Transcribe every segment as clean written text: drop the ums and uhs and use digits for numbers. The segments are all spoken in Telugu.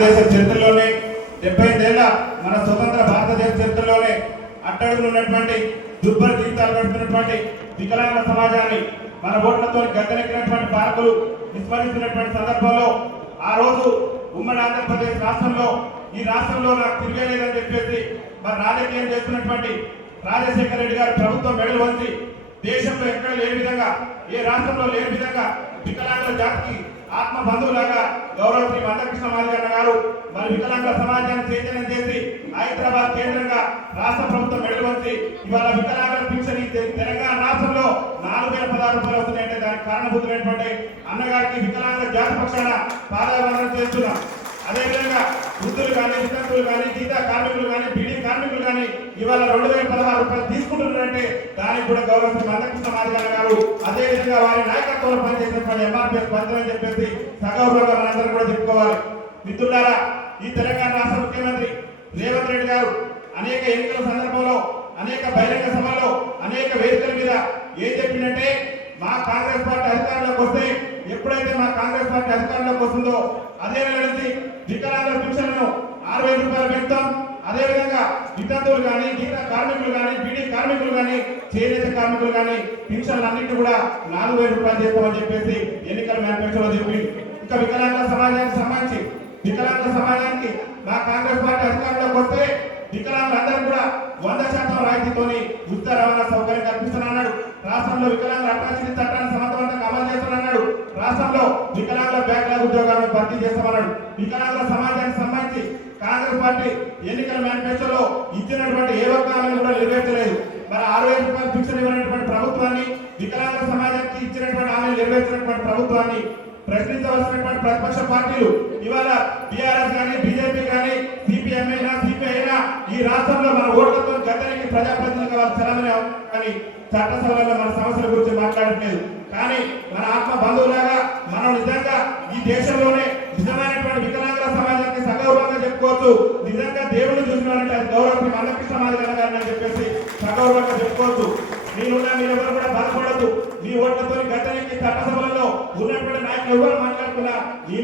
చరిత్రలోనే 75 ఏళ్ల మన స్వతంత్ర భారతదేశ చరిత్రలోనే అట్టడుగున ఉన్నటువంటి దుర్భర జీవితాలు గడుపుతున్నటువంటి వికలాంగ సమాజాన్ని మన ఓట్లతో గద్దెనెక్కినటువంటి పాలకులు విస్మరిస్తున్నటువంటి సందర్భంలో ఆ రోజు ఉమ్మడి ఆంధ్రప్రదేశ్ రాష్ట్రంలో ఈ రాష్ట్రంలో నాకు తిరిగేలేదని చెప్పేసి మరి రాజకీయం చేస్తున్నటువంటి రాజశేఖర రెడ్డి గారి ప్రభుత్వం మెడలు వంచి దేశంలో ఎక్కడ లేని విధంగా ఏ రాష్ట్రంలో లేని విధంగా వికలాంగుల జాతికి ఆత్మ బంధువులాగా గౌరవ శ్రీ మందకృష్ణ మాదిగన్న గారు మరి వికలాంగుల సమాజాన్ని చైతన్యం చేసి హైదరాబాద్ కేంద్రంగా రాష్ట్ర ప్రభుత్వం మెడలు వంచి ఇవాళ వికలాంగుల పింఛన్ తెలంగాణ రాష్ట్రంలో 4016 రూపాయలు వస్తున్నాయంటే దానికి కారణభూతులైనటువంటి అన్నగారికి వికలాంగ జాతి పక్షాన పాదాభివందనం చేస్తున్నాం. అదేవిధంగా వృద్ధులు కానీ వితంతువులు కానీ గీత కార్మికులు కానీ బీడీ కార్మికులు కానీ ఇవాళ 2016 రూపాయలు తీసుకుంటున్నారంటే దానికి కూడా గౌరవ శ్రీ మందకృష్ణ మాదిగన్న గారు అదేవిధంగా వారి నాయకత్వంలో పనిచేసినటువంటి ఎంఆర్పీఎస్ పంతులని చెప్పేసి సగౌరవంగా మనందరం కూడా చెప్పుకోవాలి. మిత్రులారా, ఈ తెలంగాణ రాష్ట్ర ముఖ్యమంత్రి రేవంత్ రెడ్డి గారు అనేక ఎన్నికల సందర్భంలో అనేక బహిరంగ సభల్లో అనేక వేదికల మీద ఏం చెప్పిందంటే మా కాంగ్రెస్ పార్టీ అధికారంలోకి వస్తే ఎప్పుడైతే మా కాంగ్రెస్ పార్టీ అధికారంలోకి వస్తుందో అదే నెల నుంచి వికలాంగుల పింఛన్లను 6000 రూపాయలు పెంచుతాం. అదేవిధంగా వితంతువులు కానీ గీత కార్మికులు కానీ బీడీ కార్మికులు కానీ చేనేత కార్మికులు కానీ పింఛన్లు అన్నింటినీ కూడా 4000 రూపాయలు చేస్తామని చెప్పేసి ఎన్నికల మేనిఫెస్టోలో చెప్పి ఇంకా వికలాంగుల సమాజానికి సంబంధించి వికలాంగుల సమాజానికి మా కాంగ్రెస్ పార్టీ అధికారంలోకి వస్తే వికలాంగులందరూ కూడా 100% రాయితీతోని ఉచిత రవాణా సౌకర్యం కల్పిస్తున్నాడు. రాష్ట్రంలో వికలాంగుల అట్రాసిటీ చట్టాన్ని సమర్థవంతంగా అమలు చేస్తున్నాడు. రాష్ట్రంలో వికలాంగుల బ్యాక్లాగ్ ఉద్యోగాలను భర్తీ చేస్తామన్నాడు. వికలాంగుల సమాజానికి సంబంధించి కాంగ్రెస్ పార్టీ ఎన్నికల మేనిఫెస్టోలో ఇచ్చినటువంటి ఏ ఒక్క హామీని కూడా నెరవేర్చలేదు. మరి 6000 రూపాయలు పింఛన్ ఇవ్వనటువంటి ప్రభుత్వాన్ని, వికలాంగుల సమాజానికి ఇచ్చినటువంటి హామీని నెరవేర్చినటువంటి ప్రభుత్వాన్ని ప్రశ్నించవలసినటువంటి ప్రతిపక్ష పార్టీలు ఇవాళ టీఆర్ఎస్ కానీ బీజేపీ కానీ సిపిఎం అయినా సిపిఐ అయినా ఈ రాష్ట్రంలో మన ఓట్లతో గద్దెనెక్కి ప్రజాప్రతినిధులుగా వాళ్ళు చలమని కానీ చట్టసభలలో మన సమస్యల గురించి మాట్లాడట్లేదు. కానీ మన ఆత్మ బంధువులాగా మనం నిజంగా ఈ దేశంలోనే నిజమైనటువంటి వికలాంగుల సమాజానికి సగౌరవంగా చెప్పుకోవచ్చు. నిజంగా దేవుడు చూసినారంటే అది గౌరవ మందకృష్ణ మాదిగన్న గారిని అని చెప్పేసి సగౌరవంగా చెప్పుకోవచ్చు. మీరున్నా మీరెవరు కూడా బాధపడద్దు. మీ ఓట్లతో గద్దెనెక్కి చట్టసభలలో ఉన్నటువంటి నాయకులు ఎవరు మాట్లాడుకున్నా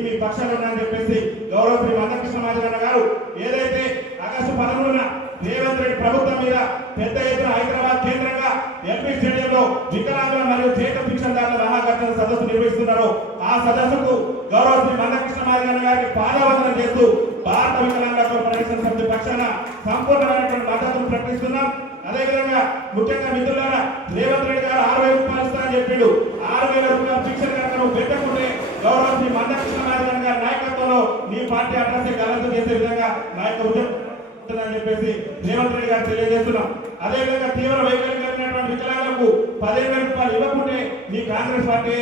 మీ పక్షాలు ఉన్నాయని చెప్పేసి గౌరవ శ్రీ మందకృష్ణ మాదిగన్న గారు ఏదైతే ఆగస్టు 13న రేవంత్ రెడ్డి ప్రభుత్వం మీద పెద్ద ఎత్తున హైదరాబాద్ కేంద్రంగా ఎంపీ స్టేడియంలో వికలాంగుల మరియు చేత పింఛన్దారుల మహాగర్జన సదస్సు నిర్వహిస్తున్నారు. ఆ సదస్సుకు గౌరవ శ్రీ మందకృష్ణ మాదిగన్న గారికి పాదావందనం చేస్తూ భారత వికలాంగుల పరిరక్షణ సమితి పక్షాన సంపూర్ణమైనటువంటి మద్దతును ప్రకటిస్తున్నాం. అదేవిధంగా ముఖ్యంగా మిత్రులారా, రేవంత్ రెడ్డి గారు 6000 రూపాయలు ఇస్తారని చెప్పిండు. 6000 రూపాయల పింఛన్ కనుక నువ్వు పెట్టకుంటే గౌరవ శ్రీ మందకృష్ణ మాదిగన్న గారి నాయకత్వంలో నీ పార్టీ అడ్రస్ గలంతు చేసే విధంగా నాయక ఉంటుందని చెప్పేసి రేవంత్ రెడ్డి గారు తెలియజేస్తున్నాం. అదేవిధంగా తీవ్ర వైకల్యం కలిగినటువంటి వికలాంగులకు 15000 రూపాయలు ఇవ్వకుంటే నీ కాంగ్రెస్ పార్టీ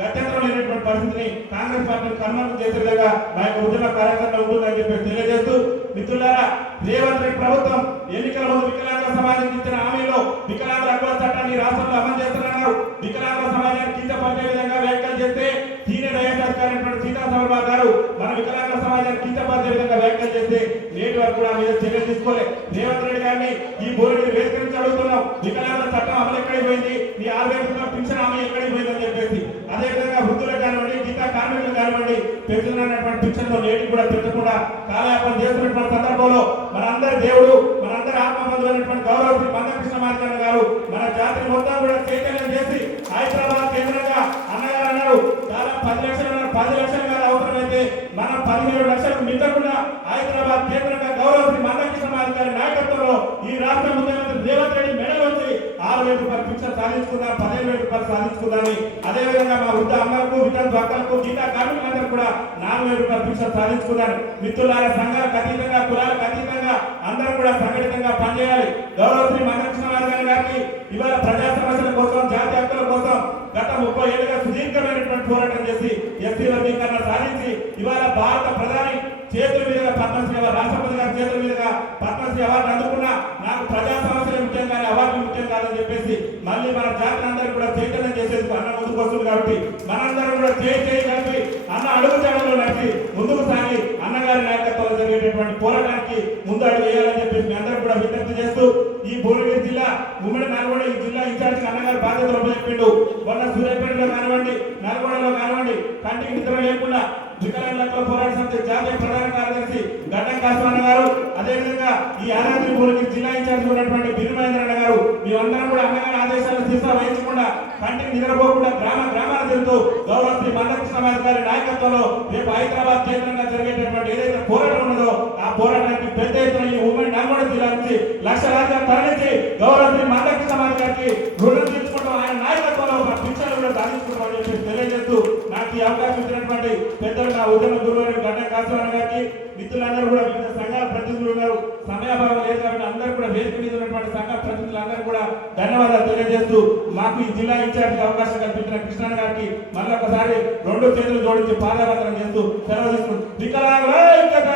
గత్యంతరం లేనటువంటి పరిస్థితిని కాంగ్రెస్ పార్టీని కర్మం చేసే విధంగా మా యొక్క ఉద్యమ కార్యాచరణ ఉంటుందని చెప్పి తెలియజేస్తూ మిత్రులారా, రేవంత్ రెడ్డి ప్రభుత్వం ఎన్నికల ముందు వికలాంగుల సమాజానికి ఇచ్చిన హామీలో వికలాంగుల హక్కుల చట్టాన్ని రాష్ట్రంలో అమలు చేస్తున్నారు. వికలాంగుల సమాజాన్ని కించపరిచే విధంగా వ్యాఖ్యలు చేస్తే సీనియర్ ఐఏఎస్ అధికారి సీతా సవర్మ గారు మన వికలాంగుల సమాజాన్ని కించపరిచే విధంగా వ్యాఖ్యలు చేస్తే నేటి వరకు కూడా మీద చర్యలు తీసుకోలే. రేవంత్ రెడ్డి గారిని ఈ బోర్డుని వేసుకరించి అడుగుతున్నాం. వికలాంగుల చట్టం అమలు ఎక్కడికి పోయింది? నీ 6000 రూపాయల పింఛన్ హామీ ఎక్కడికి పోయిందని చెప్పేసి. అదేవిధంగా వృద్ధులకు కానివ్వండి, గీతా కార్మికులు కానివ్వండి, పెంచుతున్నటువంటి పింఛన్లో నేటికి కూడా పెంచకుండా కాలయాపన చేస్తున్నటువంటి సందర్భంలో మనందరి దేవుడు, మనందరి ఆత్మబంధువైనటువంటి గౌరవ శ్రీ మందకృష్ణ మాదిగన్న గారు మన జాతిని మొత్తం కూడా చైతన్యం చేసి హైదరాబాద్ కేంద్రంగా అన్నగారు అన్నారు దాదాపు 10 లక్షలు అన్నారు. 10 లక్షలు గారు అవసరమైతే మనం 17 లక్షలకు మించకుండా హైదరాబాద్ కేంద్రంగా గౌరవ శ్రీ మందకృష్ణ మాదిగన్న నాయకత్వంలో ఈ రాష్ట్ర ముఖ్యమంత్రి రేవంత్ రెడ్డి మెడల్ వచ్చి 6000 రూపాయల పింఛన్ సాధించుకుందాం, 15000 రూపాయలు సాధించుకుందామని. అదేవిధంగా మా వృద్ధ అమ్మలకు, వితంతు అక్కలకు, గీతా కార్మికులందరూ కూడా 4000 రూపాయల పింఛన్ సాధించుకున్నారు. మిత్రులారా, సంఘాలకు అతీతంగా, కులాలకు అతీతంగా అందరూ కూడా సంఘటితంగా పనిచేయాలి. గౌరవ శ్రీ మందకృష్ణ మాదిగన్న గారికి ఇవాళ ప్రజా సమస్యల కోసం, జాతి హక్కుల కోసం గత 30 ఏళ్ళుగా సుదీర్ఘమైనటువంటి పోరాటం చేసి ఎస్సీ వర్గీకరణ సాధించి ఇవాళ భారత ప్రధాని చేతుల మీదుగా పద్మశ్రీ రాష్ట్రపతి గారి చేతుల మీదుగా పద్మశ్రీ అవార్డు అందుకున్నా నాకు ప్రజా సమస్యలు ముఖ్యం కానీ అవార్డులు ముఖ్యం కాదని చెప్పేసి మళ్ళీ మన జాతిని అందరూ కూడా చైతన్యం చేసేందుకు అన్న ముందుకు వస్తుంది. కాబట్టి మనందరం కూడా చేయి కలిపి అన్న అడుగుజాడలో నడిచి ముందుకు సాగి అన్నగారి నాయకత్వంలో జరిగేటటువంటి పోరాటానికి ముందు అడుగు వేయాలని చెప్పేసి మీ అందరూ కూడా విజ్ఞప్తి చేస్తూ ఈ భువనగిరి జిల్లా ఉమ్మడి నల్గొండ ఈ జిల్లా ఇన్ఛార్జ్ అన్నగారు బాధ్యతలు అప్పచెప్పిండు. మొన్న సూర్యాపేటలో కానివ్వండి, నల్గొండలో కానివ్వండి కంటికి నిద్ర లేకుండా వికలాంగుల పోరాట సమితి జాతీయ ప్రధాన కార్యదర్శి గడ్డం కాశవన్న గారు, అదేవిధంగా ఈ యాదాద్రి భువనగిరి జిల్లా ఇన్ఛార్జ్ ఉన్నటువంటి బిర్రు మహేంద్రన్న గారు, మేమందరం కూడా అన్నగారి ఆదేశాలను శిరసా వహించకుండా కంటికి నిద్రపోకుండా గ్రామాలు తిరుగుతూ గౌరవ శ్రీ మందకృష్ణ గారి నాయకత్వంలో రేపు హైదరాబాద్ కేంద్రంగా జరిగేటటువంటి ఏదైతే పోరాటం ఉన్నదో ఆ పోరాటానికి పెద్ద ఎత్తున ఈ ఉమ్మడి నల్గొండ జిల్లా నుంచి లక్షలాదిగా తరలించి గౌరవ శ్రీ మందకృష్ణ గారికి రుణం తీసుకుంటాం, ఆయన నాయకత్వంలో మా శిక్షణ కూడా సాధించుకుంటామని చెప్పి తెలియజేస్తూ నాకు ఈ అవకాశం ఇచ్చినటువంటి పెద్దలు నా ఉద్యమ గురువు గడ్డ కాశవన్న గారికి, మిత్రులందరూ కూడా వివిధ సంఘాల ప్రతినిధులు ఉన్నారు, సమయాభావం లేదు కాబట్టి అందరూ కూడా వేదిక మీద ఉన్నటువంటి సంఘ ప్రతినిధులందరూ కూడా ధన్యవాదాలు తెలియజేస్తూ మాకు ఈ జిల్లా ఇన్ఛార్జ్ అవకాశం కల్పించిన కృష్ణ గారికి మళ్ళొకసారి రెండు చేతులు జోడించి పాదయాత్ర చేస్తూ సెలవు తీసుకుంటూ వికలాంగుల ఐక్యత,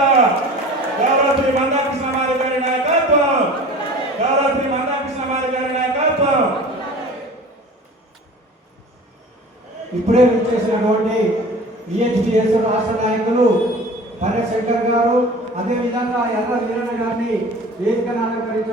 గౌరవ శ్రీ మందాకృష్ణ గారి నాయకత్వం, గౌరవ శ్రీ మందాకృష్ణ గారి నాయకత్వం. ఇప్పుడే విచ్చేసినటువంటి ఈహెచ్డిఎస్ రాష్ట్ర నాయకులు పర్య శంకర్ గారు, అదేవిధంగా ఎర్ర వీరన్న గారిని వేదికను అలంకరించారు.